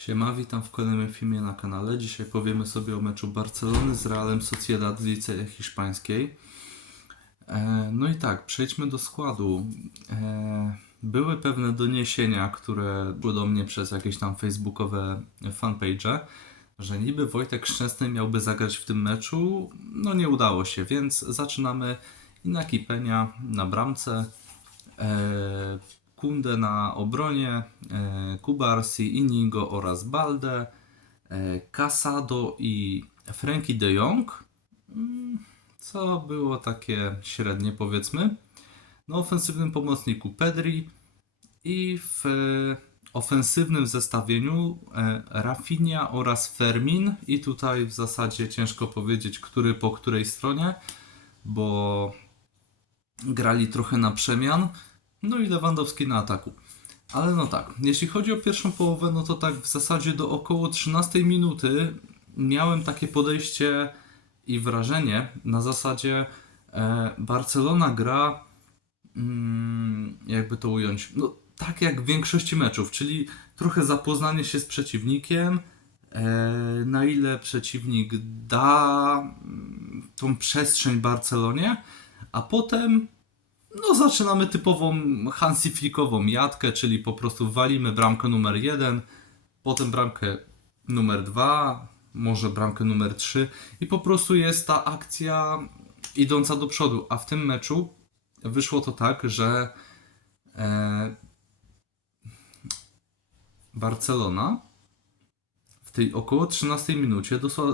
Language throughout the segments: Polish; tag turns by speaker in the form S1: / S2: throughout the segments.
S1: Siema, witam w kolejnym filmie na kanale. Dzisiaj powiemy sobie o meczu Barcelony z Realem Sociedad w Hiszpańskiej. E, no i tak, przejdźmy do składu. E, były pewne doniesienia, które były do mnie przez jakieś tam facebookowe fanpage, że niby Wojtek Szczęsny miałby zagrać w tym meczu. No nie udało się, więc zaczynamy Inaki Penia na bramce. Kunde na obronie, e, Kubarsi, Inigo oraz Balde, e, Casado i Frankie de Jong, Mm, co było takie średnie powiedzmy. Na ofensywnym pomocniku Pedri i w e, ofensywnym zestawieniu Rafinha oraz Fermin i tutaj w zasadzie ciężko powiedzieć, który po której stronie, bo grali trochę na przemian. No i Lewandowski na ataku. Ale no tak, jeśli chodzi o pierwszą połowę, no to tak w zasadzie do około 13 minuty miałem takie podejście i wrażenie na zasadzie e, Barcelona gra, mm, jakby to ująć, no tak jak w większości meczów, czyli trochę zapoznanie się z przeciwnikiem, e, na ile przeciwnik da mm, tą przestrzeń Barcelonie, a potem no, zaczynamy typową hansiflikową jadkę, czyli po prostu walimy bramkę numer jeden, potem bramkę numer dwa, może bramkę numer trzy i po prostu jest ta akcja idąca do przodu. A w tym meczu wyszło to tak, że e, Barcelona w tej około 13 minucie doszła,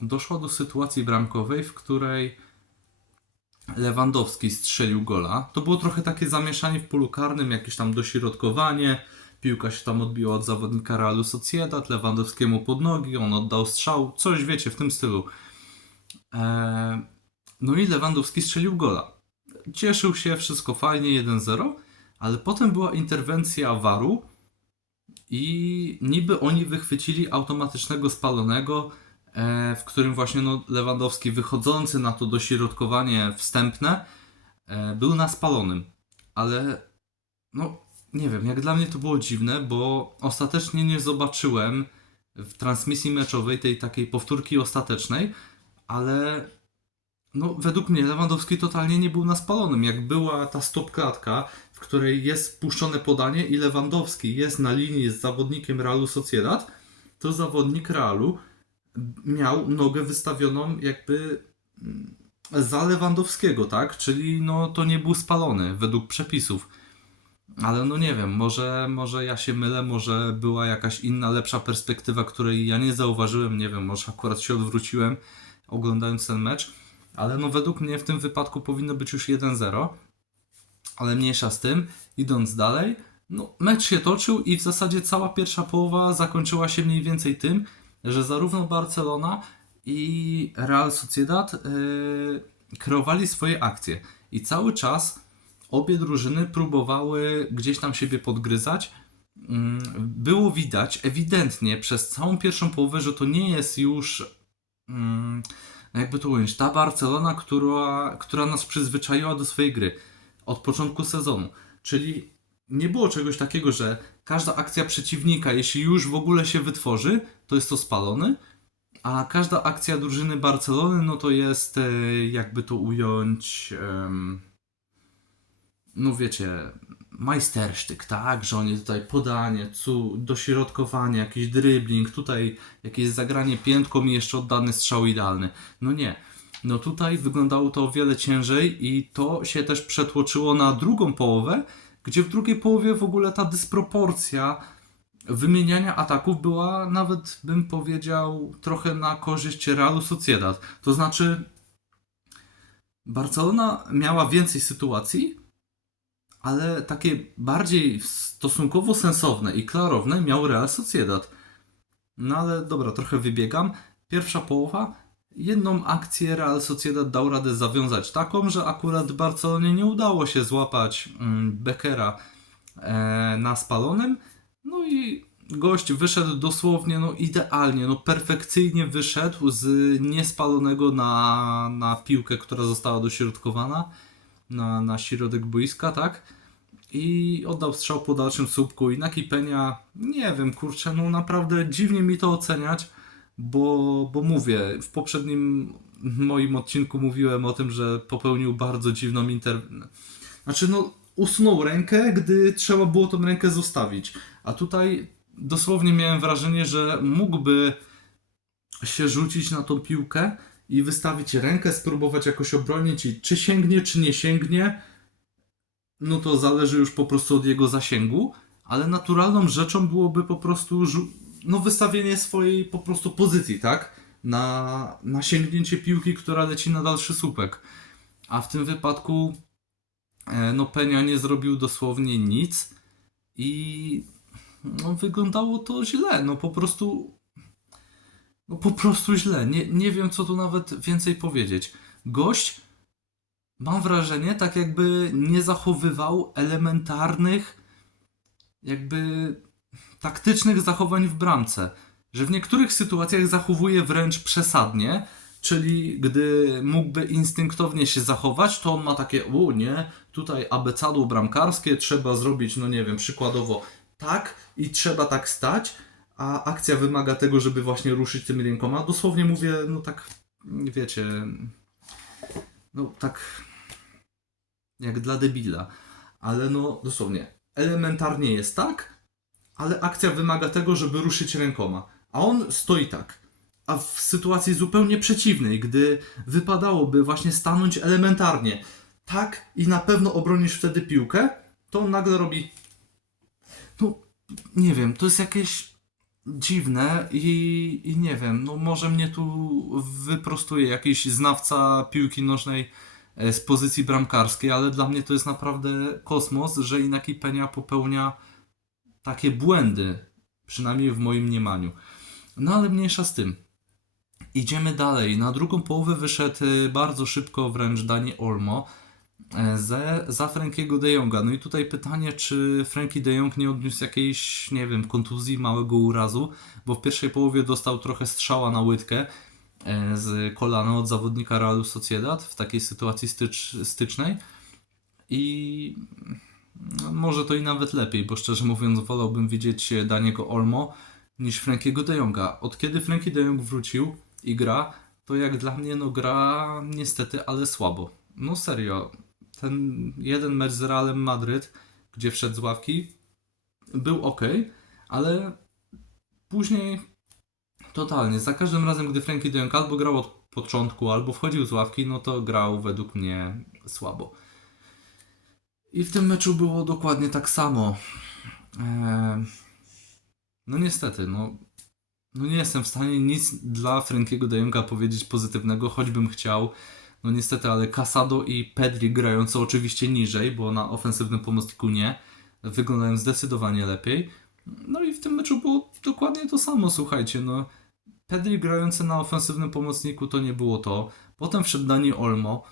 S1: doszła do sytuacji bramkowej, w której Lewandowski strzelił gola. To było trochę takie zamieszanie w polu karnym, jakieś tam dośrodkowanie. Piłka się tam odbiła od zawodnika Realu Sociedad, Lewandowskiemu pod nogi, on oddał strzał, coś wiecie, w tym stylu. Eee, no i Lewandowski strzelił gola. Cieszył się, wszystko fajnie, 1-0, ale potem była interwencja waru i niby oni wychwycili automatycznego spalonego, w którym właśnie no, Lewandowski wychodzący na to dośrodkowanie wstępne e, był na spalonym. Ale no nie wiem, jak dla mnie to było dziwne, bo ostatecznie nie zobaczyłem w transmisji meczowej tej takiej powtórki ostatecznej, ale no według mnie Lewandowski totalnie nie był na spalonym. Jak była ta stopklatka, w której jest puszczone podanie i Lewandowski jest na linii z zawodnikiem Realu Sociedad, to zawodnik Realu miał nogę wystawioną jakby mm, za Lewandowskiego, tak? Czyli no to nie był spalony według przepisów. Ale no nie wiem, może, może ja się mylę, może była jakaś inna, lepsza perspektywa, której ja nie zauważyłem, nie wiem, może akurat się odwróciłem oglądając ten mecz, ale no według mnie w tym wypadku powinno być już 1-0, ale mniejsza z tym, idąc dalej, no mecz się toczył i w zasadzie cała pierwsza połowa zakończyła się mniej więcej tym, że zarówno Barcelona i Real Sociedad yy, kreowali swoje akcje i cały czas obie drużyny próbowały gdzieś tam siebie podgryzać. Mm, Było widać ewidentnie przez całą pierwszą połowę, że to nie jest już, mm, jakby to ująć, ta Barcelona, która, która nas przyzwyczaiła do swojej gry od początku sezonu. Czyli nie było czegoś takiego, że każda akcja przeciwnika, jeśli już w ogóle się wytworzy, to jest to spalony, a każda akcja drużyny Barcelony, no to jest, e, jakby to ująć, no wiecie, majstersztyk, tak? Że oni tutaj podanie, dośrodkowanie, jakiś dribbling, tutaj jakieś zagranie piętką i jeszcze oddany strzał idealny. No nie. No tutaj wyglądało to o wiele ciężej i to się też przetłoczyło na drugą połowę, gdzie w drugiej połowie w ogóle ta dysproporcja wymieniania ataków była nawet, bym powiedział, trochę na korzyść Realu Sociedad. To znaczy Barcelona miała więcej sytuacji, ale takie bardziej stosunkowo sensowne i klarowne miał Real Sociedad. No ale dobra, trochę wybiegam. Pierwsza połowa, jedną akcję Real Sociedad dał radę zawiązać taką, że akurat Barcelonie nie udało się złapać mm, Beckera e, na spalonym. No i gość wyszedł dosłownie no idealnie, no perfekcyjnie wyszedł z niespalonego na, na piłkę, która została dośrodkowana na, na środek boiska, tak? i oddał strzał po dalszym słupku i Naki Penia, nie wiem, kurczę, no naprawdę dziwnie mi to oceniać, bo, bo mówię, w poprzednim moim odcinku mówiłem o tym, że popełnił bardzo dziwną interwencję. Znaczy, no, usunął rękę, gdy trzeba było tą rękę zostawić. A tutaj dosłownie miałem wrażenie, że mógłby się rzucić na tą piłkę i wystawić rękę, spróbować jakoś obronić i czy sięgnie, czy nie sięgnie, no to zależy już po prostu od jego zasięgu, ale naturalną rzeczą byłoby po prostu no wystawienie swojej po prostu pozycji, tak? Na, na sięgnięcie piłki, która leci na dalszy słupek. A w tym wypadku e, no Penia nie zrobił dosłownie nic i no, wyglądało to źle. No po prostu no po prostu źle. Nie, nie wiem, co tu nawet więcej powiedzieć. Gość, mam wrażenie, tak jakby nie zachowywał elementarnych, jakby taktycznych zachowań w bramce. Że w niektórych sytuacjach zachowuje wręcz przesadnie, czyli gdy mógłby instynktownie się zachować, to on ma takie, u nie, tutaj abecadło bramkarskie, trzeba zrobić, no nie wiem, przykładowo tak i trzeba tak stać, a akcja wymaga tego, żeby właśnie ruszyć tymi rękoma. Dosłownie mówię, no tak, wiecie, no tak jak dla debila, ale no dosłownie, elementarnie jest tak, ale akcja wymaga tego, żeby ruszyć rękoma, a on stoi tak. A w sytuacji zupełnie przeciwnej, gdy wypadałoby właśnie stanąć elementarnie tak i na pewno obronisz wtedy piłkę, to on nagle robi no, nie wiem, to jest jakieś dziwne i, i nie wiem, no może mnie tu wyprostuje jakiś znawca piłki nożnej e, z pozycji bramkarskiej, ale dla mnie to jest naprawdę kosmos, że Inaki Penia popełnia takie błędy, przynajmniej w moim mniemaniu. No ale mniejsza z tym. Idziemy dalej. Na drugą połowę wyszedł e, bardzo szybko wręcz Dani Olmo e, ze, za Frankiego de Jonga. No i tutaj pytanie, czy Frankie de Jong nie odniósł jakiejś, nie wiem, kontuzji, małego urazu, bo w pierwszej połowie dostał trochę strzała na łydkę e, z kolana od zawodnika Realu Sociedad w takiej sytuacji stycz, stycznej i może to i nawet lepiej, bo szczerze mówiąc wolałbym widzieć Daniego Olmo niż Frankiego de Jonga. Od kiedy Frankie de Jong wrócił i gra, to jak dla mnie no gra niestety, ale słabo. No serio, ten jeden mecz z Realem Madryt, gdzie wszedł z ławki, był ok, ale później totalnie, za każdym razem, gdy Frankie de Jong albo grał od początku, albo wchodził z ławki, no to grał według mnie słabo. I w tym meczu było dokładnie tak samo. Eee, no niestety, no, no nie jestem w stanie nic dla Frankiego de Jonga powiedzieć pozytywnego, choćbym chciał. No niestety, ale Casado i Pedri grające oczywiście niżej, bo na ofensywnym pomocniku nie, wyglądają zdecydowanie lepiej. No i w tym meczu było dokładnie to samo, słuchajcie, no Pedri grający na ofensywnym pomocniku to nie było to. Potem wszedł Dani Olmo,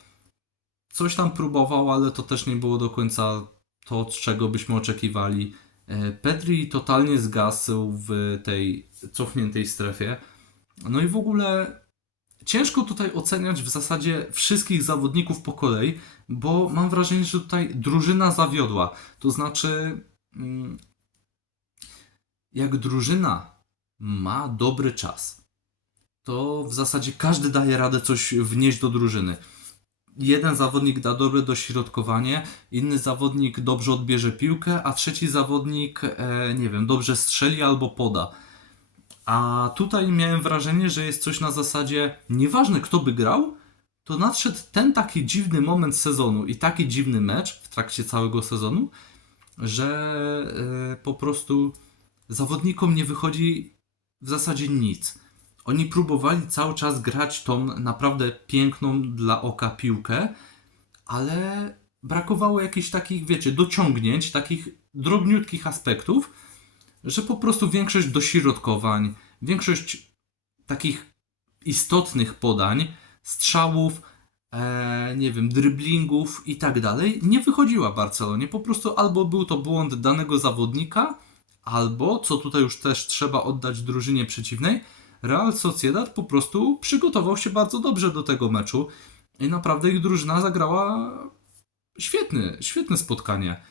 S1: coś tam próbował, ale to też nie było do końca to, czego byśmy oczekiwali. E, Pedri totalnie zgasł w tej cofniętej strefie. No i w ogóle ciężko tutaj oceniać w zasadzie wszystkich zawodników po kolei, bo mam wrażenie, że tutaj drużyna zawiodła. To znaczy, mm, jak drużyna ma dobry czas, to w zasadzie każdy daje radę coś wnieść do drużyny. Jeden zawodnik da dobre dośrodkowanie, inny zawodnik dobrze odbierze piłkę, a trzeci zawodnik, e, nie wiem, dobrze strzeli albo poda. A tutaj miałem wrażenie, że jest coś na zasadzie, nieważne kto by grał, to nadszedł ten taki dziwny moment sezonu i taki dziwny mecz w trakcie całego sezonu, że e, po prostu zawodnikom nie wychodzi w zasadzie nic. Oni próbowali cały czas grać tą naprawdę piękną dla oka piłkę, ale brakowało jakichś takich, wiecie, dociągnięć, takich drobniutkich aspektów, że po prostu większość dośrodkowań, większość takich istotnych podań, strzałów, e, nie wiem, dryblingów i tak dalej, nie wychodziła Barcelonie. Po prostu albo był to błąd danego zawodnika, albo, co tutaj już też trzeba oddać drużynie przeciwnej, Real Sociedad po prostu przygotował się bardzo dobrze do tego meczu i naprawdę ich drużyna zagrała świetny, świetne spotkanie.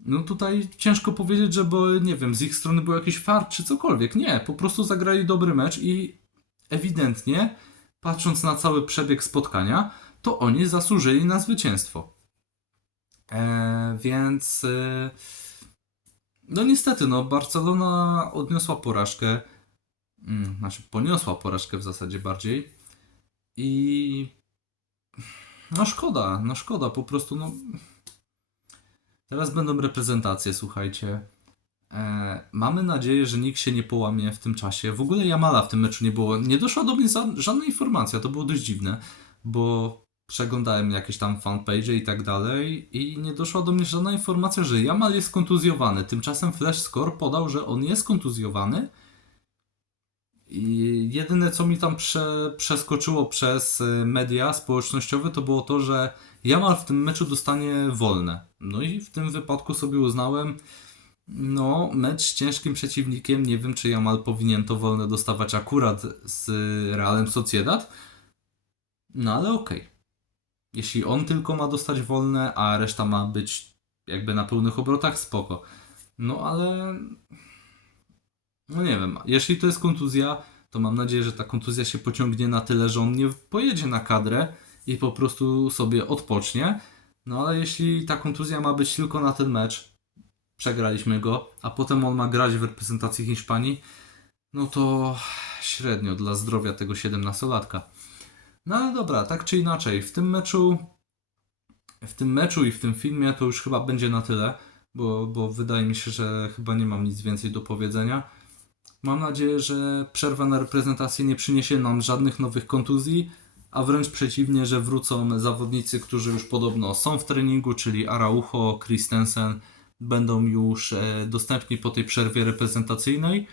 S1: No tutaj ciężko powiedzieć, że bo nie wiem, z ich strony był jakiś fart czy cokolwiek. Nie, po prostu zagrali dobry mecz i ewidentnie, patrząc na cały przebieg spotkania, to oni zasłużyli na zwycięstwo. E, więc e, no niestety, no Barcelona odniosła porażkę. Mm, znaczy poniosła porażkę w zasadzie bardziej. I no szkoda, no szkoda, po prostu no Teraz będą reprezentacje, słuchajcie. E, mamy nadzieję, że nikt się nie połamie w tym czasie. W ogóle Jamala w tym meczu nie było. Nie doszła do mnie żadna informacja, to było dość dziwne, bo przeglądałem jakieś tam fanpage i tak dalej i nie doszła do mnie żadna informacja, że Jamal jest kontuzjowany. Tymczasem Flash Score podał, że on jest kontuzjowany. I jedyne co mi tam prze, przeskoczyło przez y, media społecznościowe to było to, że Jamal w tym meczu dostanie wolne. No i w tym wypadku sobie uznałem, no, mecz z ciężkim przeciwnikiem. Nie wiem, czy Jamal powinien to wolne dostawać akurat z Realem Sociedad. No ale okej. Jeśli on tylko ma dostać wolne, a reszta ma być jakby na pełnych obrotach, spoko. No ale. No nie wiem. Jeśli to jest kontuzja, to mam nadzieję, że ta kontuzja się pociągnie na tyle, że on nie pojedzie na kadrę i po prostu sobie odpocznie. No ale jeśli ta kontuzja ma być tylko na ten mecz, przegraliśmy go, a potem on ma grać w reprezentacji Hiszpanii, no to średnio dla zdrowia tego 17-latka. No ale dobra, tak czy inaczej, w tym meczu w tym meczu i w tym filmie to już chyba będzie na tyle, bo, bo wydaje mi się, że chyba nie mam nic więcej do powiedzenia. Mam nadzieję, że przerwa na reprezentację nie przyniesie nam żadnych nowych kontuzji, a wręcz przeciwnie, że wrócą zawodnicy, którzy już podobno są w treningu, czyli Araujo, Christensen, będą już e, dostępni po tej przerwie reprezentacyjnej.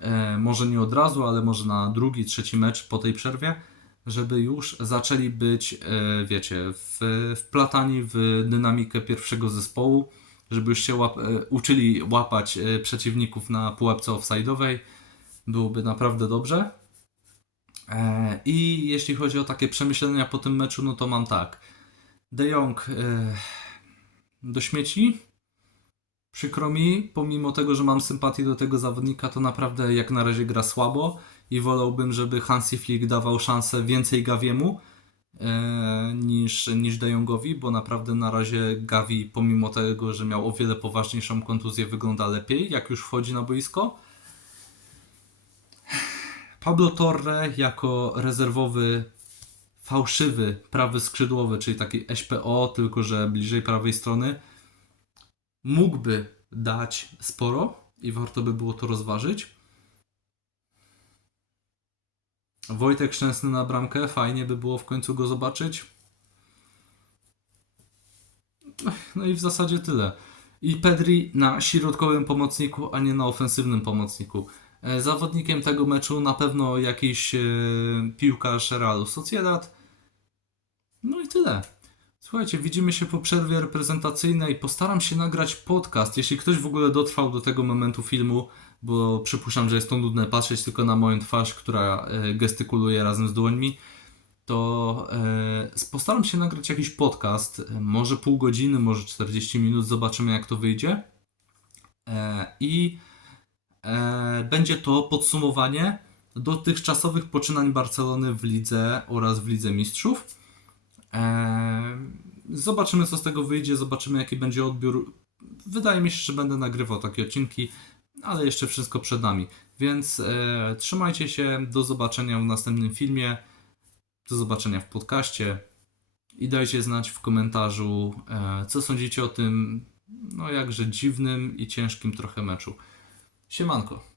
S1: E, może nie od razu, ale może na drugi, trzeci mecz po tej przerwie, żeby już zaczęli być, e, wiecie, wplatani w dynamikę pierwszego zespołu, żeby już się łap, e, uczyli łapać e, przeciwników na pułapce offside'owej. Byłoby naprawdę dobrze. E, I jeśli chodzi o takie przemyślenia po tym meczu, no to mam tak. De Jong do śmieci. Przykro mi, pomimo tego, że mam sympatię do tego zawodnika, to naprawdę jak na razie gra słabo i wolałbym, żeby Hansi Flick dawał szansę więcej Gawiemu niż, niż De bo naprawdę na razie Gavi, pomimo tego, że miał o wiele poważniejszą kontuzję, wygląda lepiej, jak już wchodzi na boisko. Pablo Torre jako rezerwowy, fałszywy prawy skrzydłowy, czyli taki SPO, tylko że bliżej prawej strony, mógłby dać sporo i warto by było to rozważyć. Wojtek Szczęsny na bramkę, fajnie by było w końcu go zobaczyć. No i w zasadzie tyle. I Pedri na środkowym pomocniku, a nie na ofensywnym pomocniku. E, Zawodnikiem tego meczu na pewno jakiś e, piłkarz Realu Sociedad. No i tyle. Słuchajcie, widzimy się po przerwie reprezentacyjnej. Postaram się nagrać podcast. Jeśli ktoś w ogóle dotrwał do tego momentu filmu, bo przypuszczam, że jest to nudne patrzeć tylko na moją twarz, która e, gestykuluje razem z dłońmi, to e, postaram się nagrać jakiś podcast. e, Może pół godziny, może 40 minut. Zobaczymy, jak to wyjdzie. I będzie to podsumowanie dotychczasowych poczynań Barcelony w lidze oraz w lidze mistrzów. E, zobaczymy, co z tego wyjdzie, zobaczymy, jaki będzie odbiór. Wydaje mi się, że będę nagrywał takie odcinki, ale jeszcze wszystko przed nami. Więc e, trzymajcie się, do zobaczenia w następnym filmie, do zobaczenia w podcaście i dajcie znać w komentarzu, e, co sądzicie o tym, no jakże dziwnym i ciężkim trochę meczu. Siemanko.